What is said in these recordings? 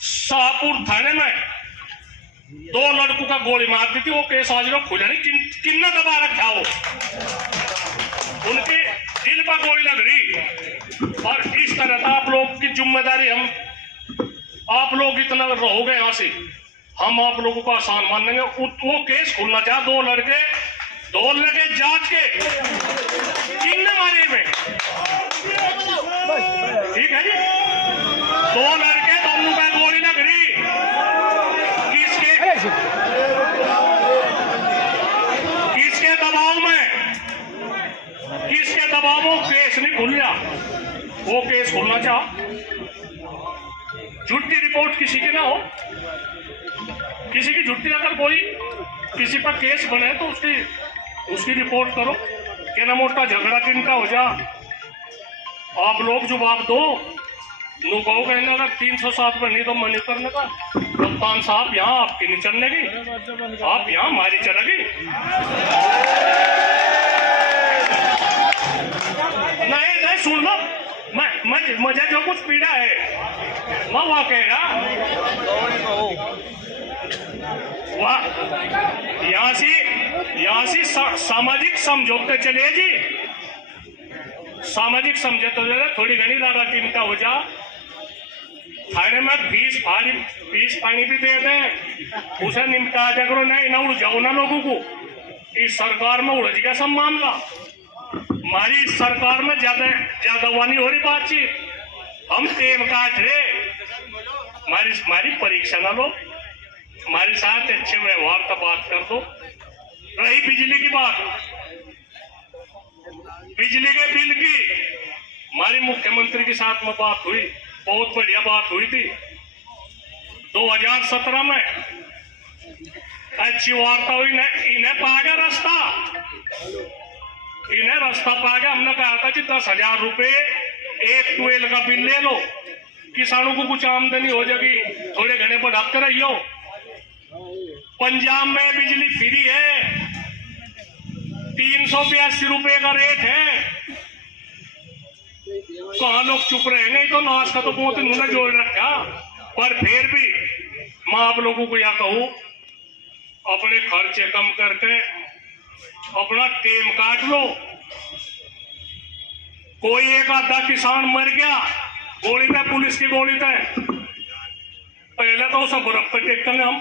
शाहपुर थाने में 2 लड़कों का गोली मार दी थी। वो केस आज लोग खुला नहीं, किन्ना दबा रखा हो, उनके दिल पर गोली लग रही। और इस तरह का आप लोग की जिम्मेदारी, आप लोग इतना रहोगे यहाँ से, हम आप लोगों को आसान मानेंगे। वो केस खुलना चाहे, 2 लड़के जांच के किन्ने मारे में, ठीक है जी, 2 लड़के दोनों पे गोली लग रही। किसके दबाव में केस नहीं खुल रहा। वो केस खुलना चाह, झूठी रिपोर्ट किसी की ना हो, किसी की झूठी अगर कोई किसी पर केस बने तो उसकी रिपोर्ट करो। क्या मोटा झगड़ा किनका हो जा, आप लोग जवाब दो। नु कहोगे अगर 307 में नहीं तो मनी करने का, कप्तान साहब यहाँ आपकी नहीं चलने की, आप यहाँ हमारी चलेगी। नहीं सुन लो, मुझे जो कुछ पीड़ा है मैं वह कहेगा, यहाँ से सामाजिक समझौते चलिए जी, सामाजिक समझौते थोड़ी घनी लड़ा टिमका हो जा। थाने में फीस पानी भी दे दें, उसे निपटा दिया करो। नहीं ना उड़ जाओ ना लोगों को, इस सरकार में उड़ गया सब मामला। हमारी सरकार में ज्यादा वानी हो रही बातचीत, हम टेम काट रहे, हमारी परीक्षा ना लो, हमारे साथ अच्छे व्यवहार का बात कर दो। रही बिजली की बात, बिजली के बिल की हमारी मुख्यमंत्री के साथ में बात हुई, बहुत बढ़िया बात हुई थी। 2017 में अच्छी वार्ता हुई, इन्हें पा गया रास्ता, पा गया। हमने कहा था कि 10,000 रुपए एक 12 का बिल ले लो, किसानों को कुछ आमदनी हो जाएगी, थोड़े घने बढ़ाते रहियो। पंजाब में बिजली फ्री है, 382 रुपए का रेट है। कहाँ लोग चुप रहेंगे, तो नाश का तो बहुत इन्होंने जोड़ रखा। पर फिर भी मैं आप लोगों को यह कहूं, अपने खर्चे कम करके अपना टेम काट लो। कोई एक आधा किसान मर गया गोली पे, पुलिस की गोली पे, पहले तो उसे बर्फ पे टेकने, हम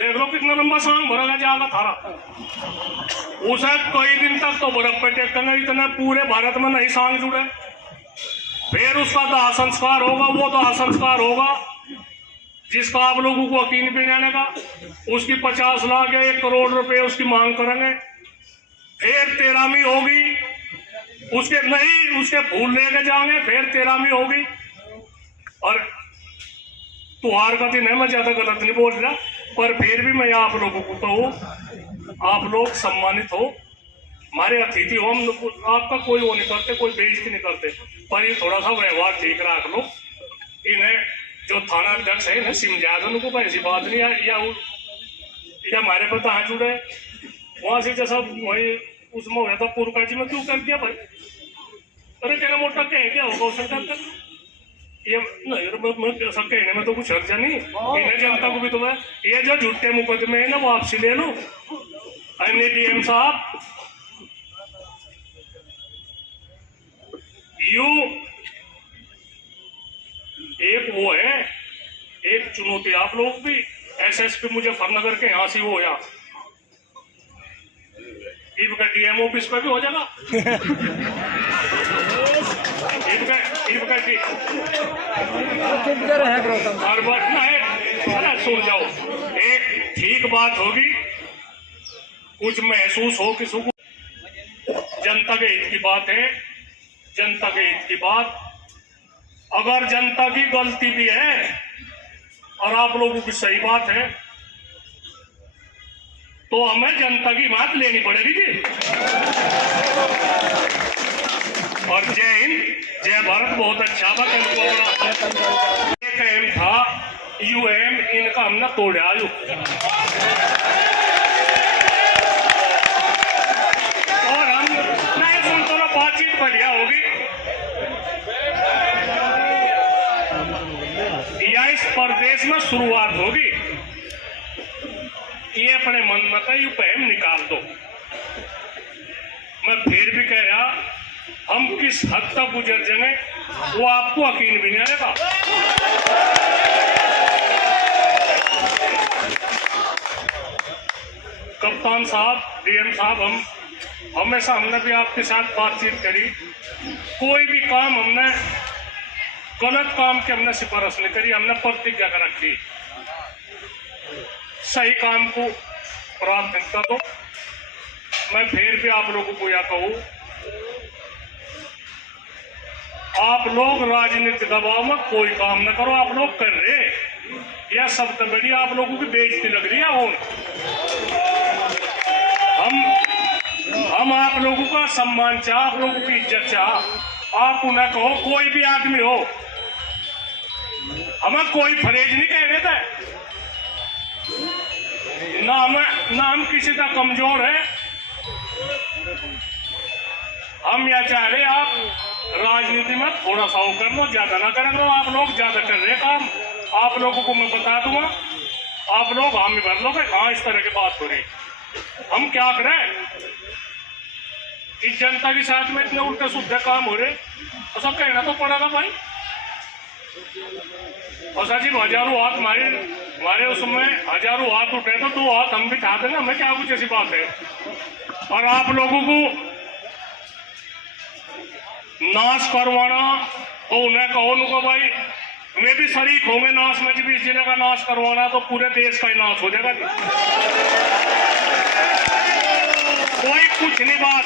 देख लो कितना लंबा सांग भरा जाएगा थारा। उसे कई दिन तक तो बर्फ पे टेकने, इतने पूरे भारत में नहीं सांग जुड़े। फिर उसका दाह संस्कार होगा, वो दाह संस्कार होगा जिसका आप लोगों को यकीन भी नहीं आने, उसकी 50 लाख या 1 करोड़ रुपए उसकी मांग करेंगे। फिर 13वीं होगी, उसके फूल लेके जाएंगे, फिर 13वीं होगी। और त्योहार का दिन है, मैं ज्यादा गलत नहीं बोल रहा, पर फिर भी मैं आप लोगों को कहूँ, आप लोग सम्मानित हो, हमारे अतिथि हो, हम आपका कोई वो नहीं करते, कोई बेइज्जती नहीं करते, पर ये थोड़ा सा व्यवहार ठीक रख लो। इन्हें जो थाना अध्यक्ष है इन्हें समझा दो, उनको ऐसी बात नहीं है, या हमारे पता है जुड़े वहां से जैसा वही उसमें हो था पूर्व जी में क्यों कर दिया भाई। अरे कहना मोटा कहें क्या होगा उसे करते, ये नहीं ऐसा कहने में तो कुछ हर्जा नहीं। इन्हें जनता को भी तो है, ये जो झूठे मुकदमे है ना वापसी ले लो। अन्य डीएम साहब, एक वो है, एक चुनौती आप लोग भी। एसएसपी मुजफ्फरनगर के यहाँ से वो हो, इनका डीएम ऑफिस पे भी हो जाएगा। सुन जाओ, एक ठीक बात होगी, कुछ महसूस हो किसी को, जनता के हित की बात है, जनता के हित की बात। अगर जनता की गलती भी है और आप लोगों की सही बात है, तो हमें जनता की बात लेनी पड़ेगी जी। और जय हिंद, जय भारत। बहुत अच्छा था, एक एम था यूएम, इनका हमने तोड़ा आयु। और हम नहीं सुनते ना, बातचीत बढ़िया होगी। या इस प्रदेश में शुरुआत होगी, ये अपने मन में था, यू बहम निकाल दो। मैं फिर भी कह रहा, हम किस हद तक गुजर जाएंगे वो आपको यकीन भी नहीं आएगा। कप्तान साहब, डीएम साहब, हमने भी आपके साथ बातचीत करी। कोई भी काम हमने गलत काम की हमने सिफारिश नहीं करी, हमने प्रतिज्ञा कर रखी सही काम को प्राथमिकता दो। मैं फिर भी आप लोगों को यह कहूं, आप लोग राजनीति दबाव में कोई काम न करो। आप लोग कर रहे, यह सबसे बड़ी आप लोगों की बेइज्जती लग रही है। और हम आप लोगों का सम्मान चाह, आप लोगों की इज्जत चाह। आप उन्हें कहो, कोई भी आदमी हो, हमें कोई फरेज नहीं कह देता ना हम किसी का कमजोर है। हम यह चाह रहे, आप राजनीति में थोड़ा सा वो कर लो, ज्यादा ना करें। आप लोग ज्यादा कर रहे काम, आप लोगों को मैं बता दूंगा, आप लोग हामी भर लो कि हाँ इस तरह की बात हो रही। हम क्या करें, इस जनता के साथ में इतने उल्टे सुल्टे काम हो रहे, तो सब कहना तो पड़ेगा भाई। और सचिव हजारों हाथ मारे उसमें हजारों हाथ उठे तो 2 हाथ हम भी खा देंगे, हमें क्या कुछ ऐसी बात है। और आप लोगों को नाश करवाना तो उन्हें कहो उनको भाई वे भी शरीक होंगे नाश में, जब इस जिले का नाश करवाना तो पूरे देश का ही नाश हो जाएगा। कोई कुछ नहीं बात।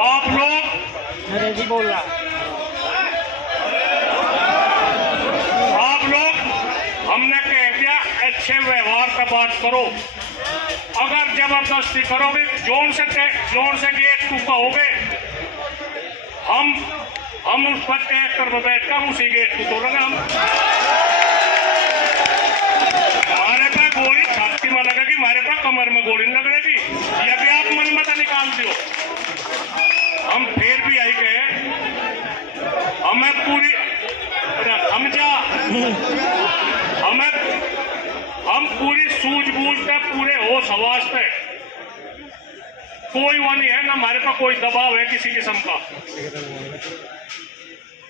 आप लोग बोल रहा, आप लोग हमने कह दिया अच्छे व्यवहार का बात करो। अगर जबरदस्ती करोगे, जोन से गेट टू कहोगे, हम उस पर ट्रैक्टर में बैठकर उसी गेट को तोड़ेंगे। हम हमारे पे गोली छाती में लगेगी, हमारे पे कमर में गोली लगेगी, यह भी आप मन में निकाल दो। हम फिर भी यही कहे, हमें पूरी हम पूरी सूझबूझ पे, पूरे होश हवास पे, कोई वो नहीं है ना हमारे पास कोई दबाव है किसी किस्म का।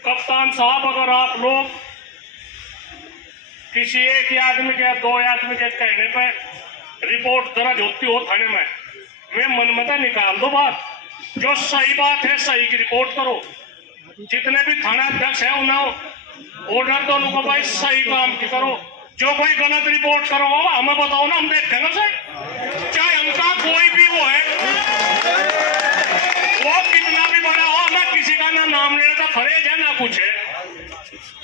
कप्तान साहब, अगर आप लोग किसी एक आदमी के 2 आदमी के कहने पे रिपोर्ट दर्ज होती हो थाने में, वे मनमता निकाल दो बात। जो सही बात है सही की रिपोर्ट करो। जितने भी थाना अध्यक्ष है उन्हें ऑर्डर दो उनको भाई सही काम की करो। जो कोई गलत रिपोर्ट करो हमें बताओ ना, हम देखेंगे सर। चाहे हमका कोई भी वो है, वो कितना भी बड़ा हो, हमें किसी का ना नाम लेने का फरेज है ना कुछ है।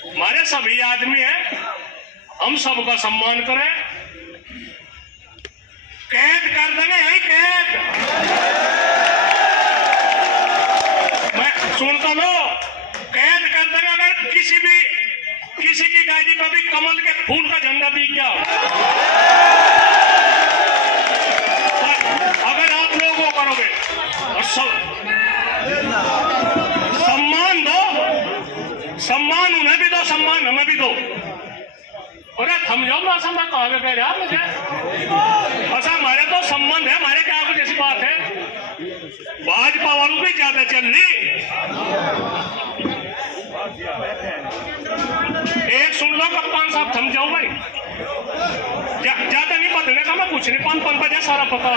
हमारे सभी आदमी है, हम सबका सम्मान करें। कैद कर देंगे यही कैद, मैं सुनता लो, कैद कर देंगे। अगर किसी की गाड़ी पर भी कमल के फूल का झंडा दिख गया, अगर आप लोग वो करोगे और सम्मान दो, सम्मान उन्हें भी दो, सम्मान हमें भी दो। अरे थम जाओ ना, सम्मान कहा कह रहा मुझे, अच्छा हमारे तो संबंध है, हमारे क्या कुछ ऐसी बात है। भाजपा वालों की ज्यादा चल रही। एक सुन लो कप्तान साहब, थम जाओ भाई, ज्यादा नहीं पता का, मैं कुछ नहीं 5 बजे सारा पता।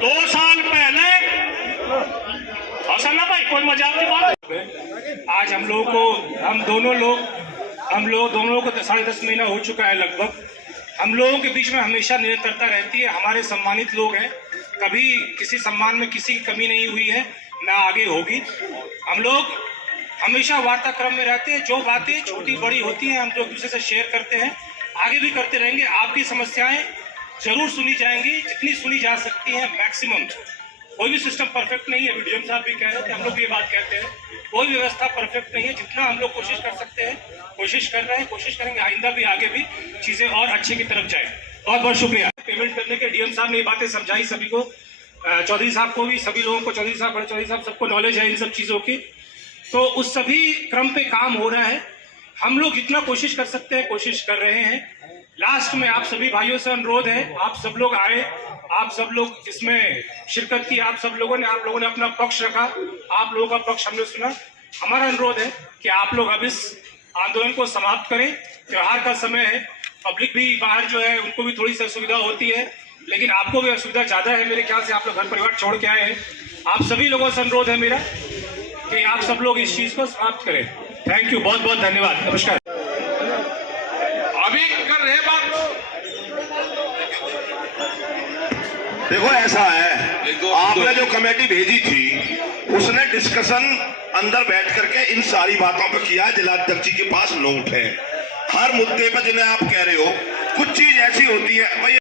2 साल पहले हसन ना भाई, कोई मजाक की बात। आज हम दोनों लोग को 10.5 महीना हो चुका है लगभग। हम लोगों के बीच में हमेशा निरंतरता रहती है। हमारे सम्मानित लोग हैं, कभी किसी सम्मान में किसी की कमी नहीं हुई है, ना आगे होगी। हम लोग हमेशा वार्ताक्रम में रहते हैं। जो बातें छोटी बड़ी होती हैं हम लोग दूसरे से शेयर करते हैं, आगे भी करते रहेंगे। आपकी समस्याएं जरूर सुनी जाएंगी, जितनी सुनी जा सकती है मैक्सिमम। कोई भी सिस्टम परफेक्ट नहीं है, डीएम साहब भी कह रहे थे, हम लोग ये बात कहते हैं, कोई व्यवस्था परफेक्ट नहीं है। जितना हम लोग कोशिश कर सकते हैं कोशिश कर रहे हैं, कोशिश करेंगे आइंदा भी आगे भी चीजें और अच्छे की तरफ जाए। बहुत बहुत शुक्रिया। पेमेंट करने के डीएम साहब ने ये बातें समझाई सभी को। चौधरी साहब को भी, सभी लोगों को, चौधरी साहब, बड़े चौधरी साहब, सबको नॉलेज है इन सब चीज़ों की। तो उस सभी क्रम पे काम हो रहा है। हम लोग जितना कोशिश कर सकते हैं कोशिश कर रहे हैं। लास्ट में आप सभी भाइयों से अनुरोध है, आप सब लोग आए, आप सब लोग इसमें शिरकत की, आप लोगों ने अपना पक्ष रखा, आप लोगों का पक्ष हमने सुना। हमारा अनुरोध है कि आप लोग अब इस आंदोलन को समाप्त करें। त्योहार का समय है, पब्लिक भी बाहर जो है उनको भी थोड़ी सी असुविधा होती है, लेकिन आपको भी असुविधा ज़्यादा है मेरे ख्याल से। आप लोग घर परिवार छोड़ के आए हैं। आप सभी लोगों से अनुरोध है मेरा कि आप सब लोग इस चीज़ को समाप्त करें। थैंक यू, बहुत बहुत धन्यवाद, नमस्कार। अभी कर रहे बात, देखो ऐसा है, आपने जो कमेटी भेजी थी उसने डिस्कशन अंदर बैठ करके इन सारी बातों पर किया। जिलाध्यक्ष जी के पास नोट है हर मुद्दे पर, जिन्हें आप कह रहे हो। कुछ चीज ऐसी होती है भाई।